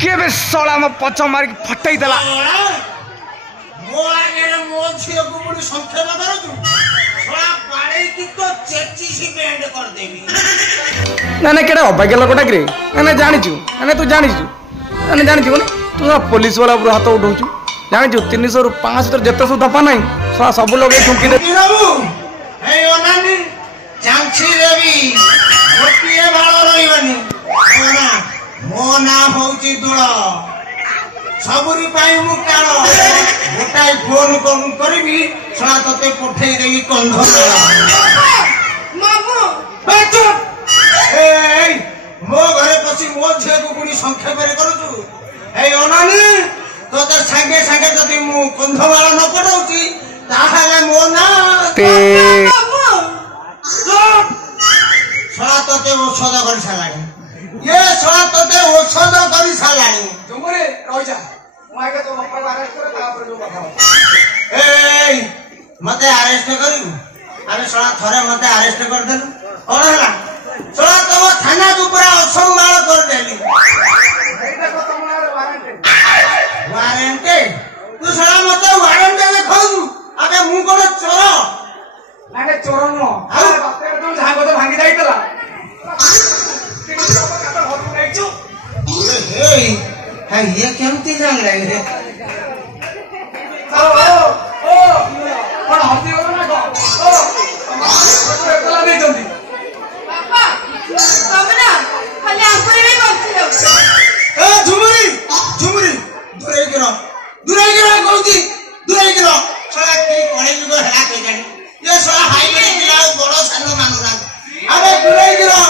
केबे सला म पछ मार फटाई देला मो आगे मो छियो को बड़ी संख्या में करो तू थोड़ा पाड़े की तो चेची सी बैंड कर देबी ना ना केडा अबाग्या लोकटा रे ना जानि छु ना तू जानि छु ना जानि छु तू पुलिस वाला ऊपर हाथ उठाउछु जानि छु 300 रु 500 तर जत्ते सु दफा नाही सब लोग ठुकी दे बाबू हे ओनानी चांची देवी गोटिए बाळ रहिबनी ओना मो नाम होची दुळ सबुरी पाई मु काळ गोटाई फोन करबी सळा तते पठेई देबी कंधमाला मामू बेचो ए मो घरे पसी मो झे को पुनी संख्या करे करूछु ए ओनानी तते संगे संगे जदी मु कंधमाला न पडौची ताहाले मो ना सळा तते औषध करि सालानी ये सळा तते औषध करि सालानी तुमरे रहि जा मागे तो बापा अरेस्ट करे तापर जो बाबा ए मते अरेस्ट करू अरे सळा थरे मते अरेस्ट कर देलु कोन हला सळा तो थाना ऊपर असम्मान कर देली एटा को तुम्हारे वारंट तू सळा मते वारंट में खाऊ अबे मु कोन चोर नागे चोर न अरे बापे तुम झागो तो भांगी जाईतला हे ये केमती जानले रे ओ पण हसी हो ना को ओ एकला नहीं जल्दी पापा तमे ना खाली आंखरे भी बसलो ए झुमरी झुमरी दूरे गिरो कहती दूरे गिरो सळा की कोणे जुग हेला के जानी ये सळा हाईवे पिला बड़ सान मानुना अबे दूरे गिरो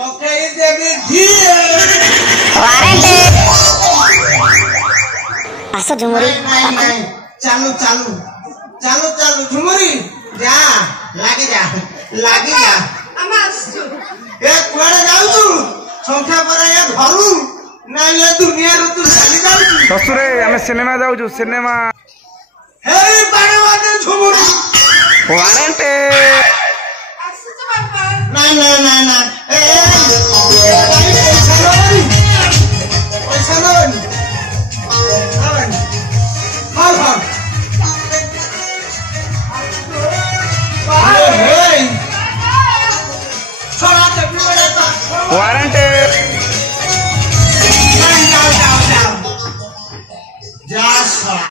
ओके देवी धी वारंटे आसा झुमरी नहीं चालू चालू चालू चालू झुमरी जा लागी जा हम आसु ए कुआडे जाउछु संख्या पर ये घरु ना ये दुनिया रो तू चली जाउछु ससुरे हमें सिनेमा जाउछु सिनेमा हे बारवादे झुमरी वारंटे आसु तो पापा ना ए पैसा लोन हां हे छोड़ा दे बिवड़े वारंटे